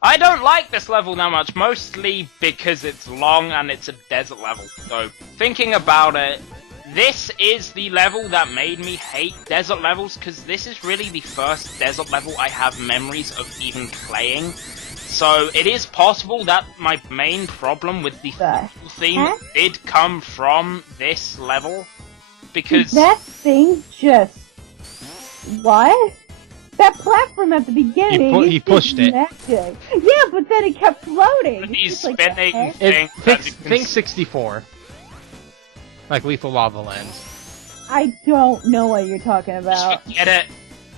I don't like this level that much, mostly because it's long and it's a desert level. So, thinking about it, this is the level that made me hate desert levels, because this is really the first desert level I have memories of even playing. So, it is possible that my main problem with the theme did come from this level, because... That thing just... What? That platform at the beginning, he pushed it. Magic. Yeah, but then it kept floating. These Like, spinning things. Think 64. Like Lethal Lava Land. I don't know what you're talking about. Just forget it.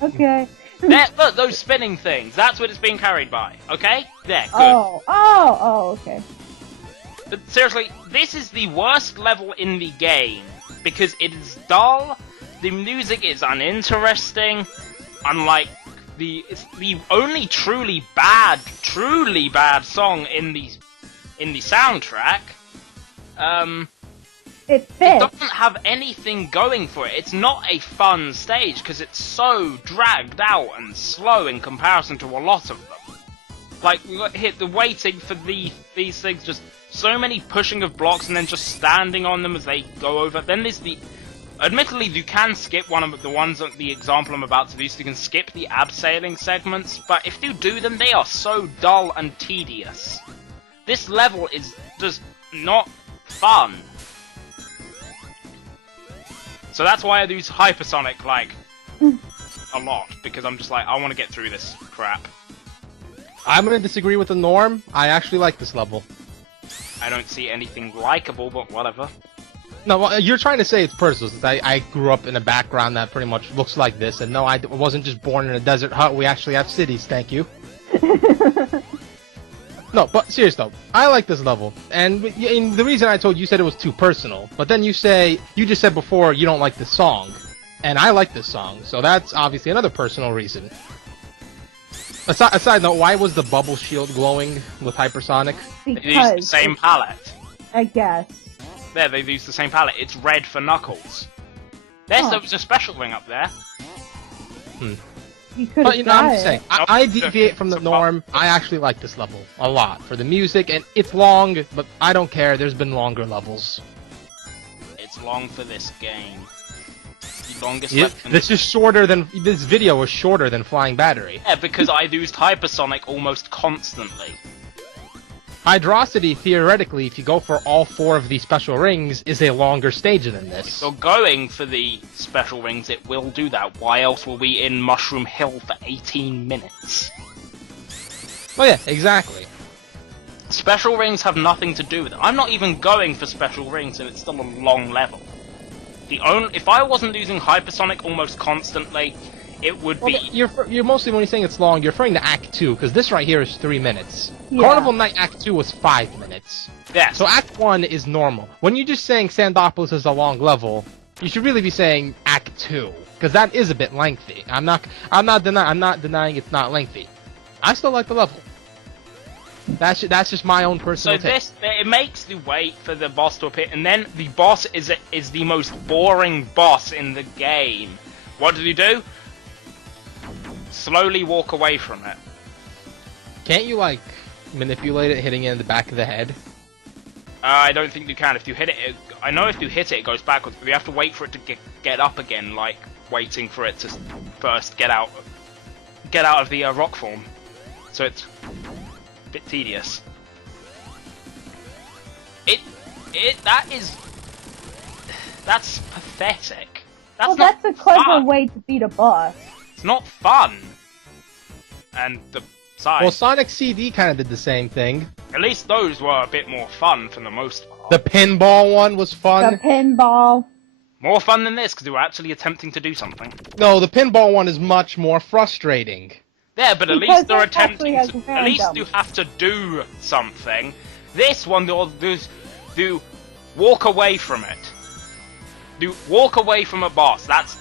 Okay. Look, those spinning things. That's what it's being carried by. Okay? There, good. Oh, okay. But seriously, this is the worst level in the game, because it is dull, the music is uninteresting, unlike it's the only truly bad song in the soundtrack. It fits. It doesn't have anything going for it. It's not a fun stage because it's so dragged out and slow in comparison to a lot of them. Like, the waiting for these things, just so many pushing of blocks and then just standing on them as they go over. Then there's admittedly, you can skip one of the example I'm about to do, so you can skip the abseiling segments, but if you do them, they are so dull and tedious. This level is just not fun. So that's why I use hypersonic, like, a lot, because I'm just like, I want to get through this crap. I'm gonna disagree with the norm. I actually like this level. I don't see anything likable, but whatever. No, well, you're trying to say it's personal, since I grew up in a background that pretty much looks like this, and no, I wasn't just born in a desert hut, we actually have cities, thank you. No, but serious though, I like this level, and the reason I told you said it was too personal, but then you just said before you don't like this song, and I like this song, so that's obviously another personal reason. Aside note, why was the bubble shield glowing with hypersonic? They used the same palette. I guess. There, they've used the same palette. It's red for Knuckles. There was a special ring up there. But I'm just saying, I deviate from the norm. I actually like this level a lot for the music, and it's long, but I don't care. There's been longer levels. It's long for this game. The longest level. This video is shorter than Flying Battery. Yeah, because I used hypersonic almost constantly. Hydrocity, theoretically, if you go for all 4 of these special rings, is a longer stage than this. If you're going for the special rings, it will do that. Why else were we in Mushroom Hill for 18 minutes? Well, yeah, exactly. Special rings have nothing to do with it. I'm not even going for special rings, and it's still a long level. If I wasn't using hypersonic almost constantly, it would be... You're mostly, when you're saying it's long, you're referring to Act 2, because this right here is 3 minutes. Yeah. Carnival Night Act 2 was 5 minutes. Yeah. So Act 1 is normal. When you're just saying Sandopolis is a long level, you should really be saying Act 2, because that is a bit lengthy. I'm not denying it's not lengthy. I still like the level. That's just my own personal take. So it makes the wait for the boss to appear, and then the boss is the most boring boss in the game. What did he do? Slowly walk away from it. Can't you, like, manipulate it, hitting it in the back of the head? I don't think you can. If you hit it, I know if you hit it goes backwards, but you have to wait for it to get up again, like waiting for it to first get out of the rock form. So it's a bit tedious. That's pathetic. That's a clever way to beat a boss. It's not fun. And the size. Well, Sonic CD kind of did the same thing. At least those were a bit more fun for the most part. The pinball one was fun. The pinball. More fun than this, because they were actually attempting to do something. No, the pinball one is much more frustrating. Yeah, but at least they're attempting to... At least you have to do something. This one, do walk away from it. Do walk away from a boss. That's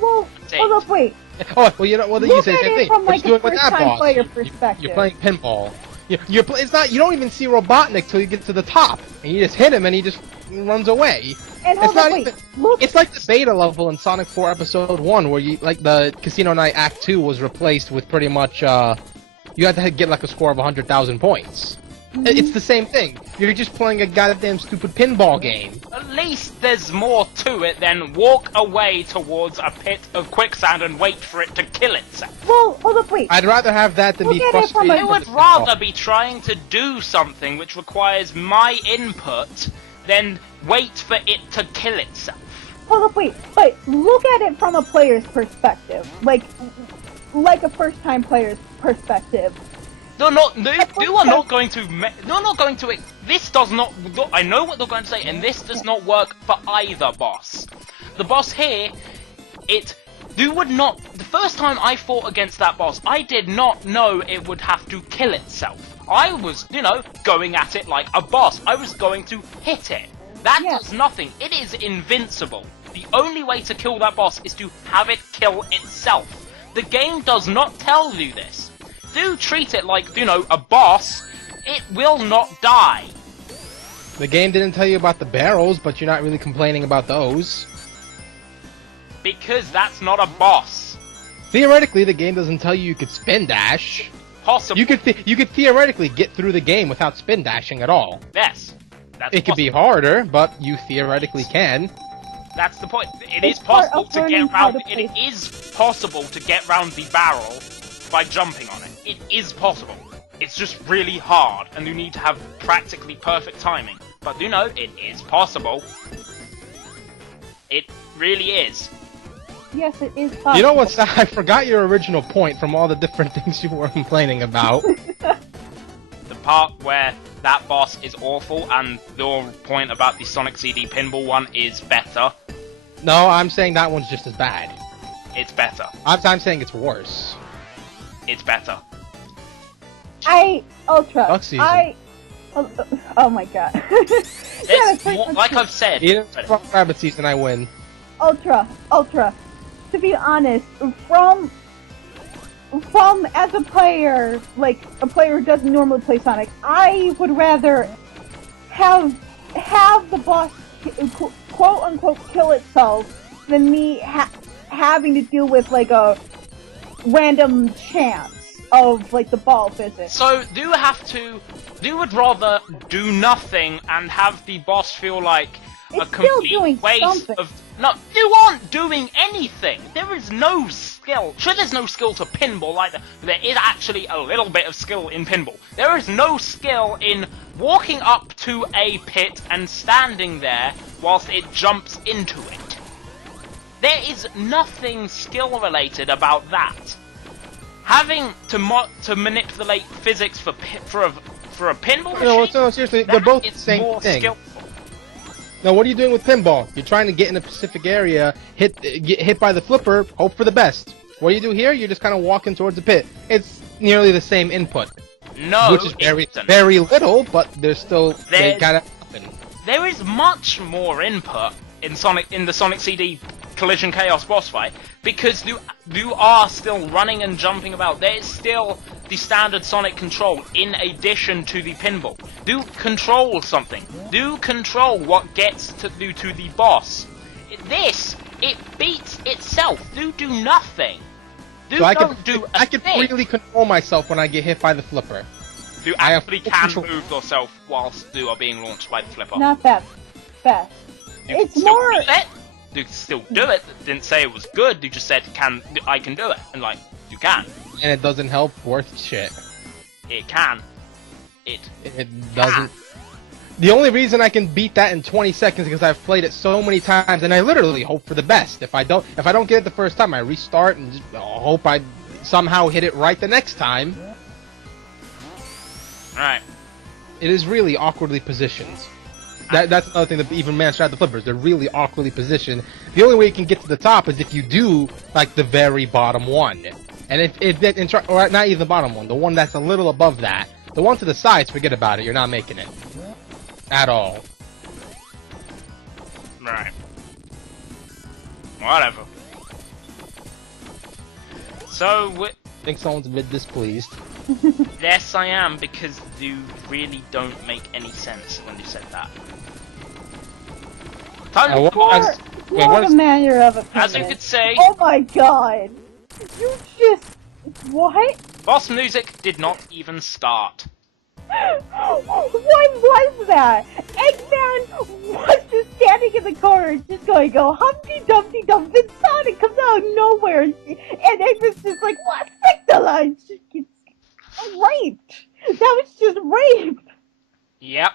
Well, hold up, wait. Oh, well, you know, well, you say the same thing. From, like, what you doing with that boss? Player perspective. You're playing pinball. It's not. You don't even see Robotnik till you get to the top, and you just hit him, and he just runs away. And it's not wait, even. look. It's like the beta level in Sonic 4 Episode 1, where the Casino Night Act 2 was replaced with pretty much you have to get like a score of 100,000 points. It's the same thing. You're just playing a goddamn stupid pinball game. At least there's more to it than walk away towards a pit of quicksand and wait for it to kill itself. Well, hold up, wait. I'd rather have that than be Look at it from frustrated. a- I would rather be trying to do something which requires my input than wait for it to kill itself. Hold up, wait. But look at it from a player's perspective. Like a first-time player's perspective. They're not. You are not going to. They're not going to. This does not. I know what they're going to say, and this does not work for either boss. The boss here, you would not. The first time I fought against that boss, I did not know it would have to kill itself. I was, going at it like a boss. I was going to hit it. That does nothing. It is invincible. The only way to kill that boss is to have it kill itself. The game does not tell you this. Do treat it like, a boss. It will not die. The game didn't tell you about the barrels, but you're not really complaining about those. Because that's not a boss. Theoretically, the game doesn't tell you could spin dash. Possible. You could theoretically get through the game without spin dashing at all. Yes. That's It could be harder, but you theoretically can. That's the point. It It's is possible part of to learning get how round. to It play. is possible to get round the barrel by jumping on it. It is possible. It's just really hard, and you need to have practically perfect timing. But it is possible. It really is. Yes, it is possible. You know what's? I forgot your original point from all the different things you were complaining about. The part where that boss is awful, and your point about the Sonic CD pinball one is better. No, I'm saying that one's just as bad. It's better. I'm saying it's worse. It's better. Ultra. Duck season. Oh my god. It's more, like I've said. Even rabbit season, I win. Ultra. To be honest, from as a player, like a player who doesn't normally play Sonic, I would rather have the boss quote unquote kill itself than me having to deal with like a random chance of like the ball physics. So, you would rather do nothing and have the boss feel like a It's still complete doing waste something. of... No, you aren't doing anything! There is no skill. Sure, there's no skill to pinball, like there is actually a little bit of skill in pinball. There is no skill in walking up to a pit and standing there whilst it jumps into it. There is nothing skill-related about that. Having to manipulate physics for a pinball machine. No, seriously, they're both the is same more thing. skillful. Now, what are you doing with pinball? You're trying to get in a specific area, get hit by the flipper, hope for the best. What do you do here? You're just kind of walking towards the pit. It's nearly the same input, No, which is it isn't. very little, but there's still they gotta happen. There is much more input in the Sonic CD Collision Chaos boss fight because you are still running and jumping about. There is still the standard Sonic control in addition to the pinball. Do control something. Do control what gets to the boss. It beats itself. Do nothing. So I don't do a I can thing. freely control myself when I get hit by the flipper. You I have actually full can control. move yourself whilst you are being launched by the flipper. Not that fast. You It's can still more- do it. You can still do it. Didn't say it was good. You just said I can do it, and you can. And it doesn't help worth shit. It can. It Doesn't. The only reason I can beat that in 20 seconds is because I've played it so many times, and I literally hope for the best. If I don't get it the first time, I restart and just hope I somehow hit it right the next time. Right. It is really awkwardly positioned. That's another thing that even managed to have the flippers. They're really awkwardly positioned. The only way you can get to the top is if you do like the very bottom one, and or not even the bottom one, the one that's a little above that. The one to the sides, forget about it. You're not making it at all. Right. Whatever. So, I think someone's a bit displeased. yes, I am, because you really don't make any sense when you said that. Time to Wait, what a is- matter of As you opinion. could say, Oh my god! You just... What? Boss music did not even start. What was that? Eggman was just standing in the corner, just going, Humpty Dumpty Dump, then Sonic comes out of nowhere, and Eggman's just like, what? Signalize! It's raped! That was just rape! Yep.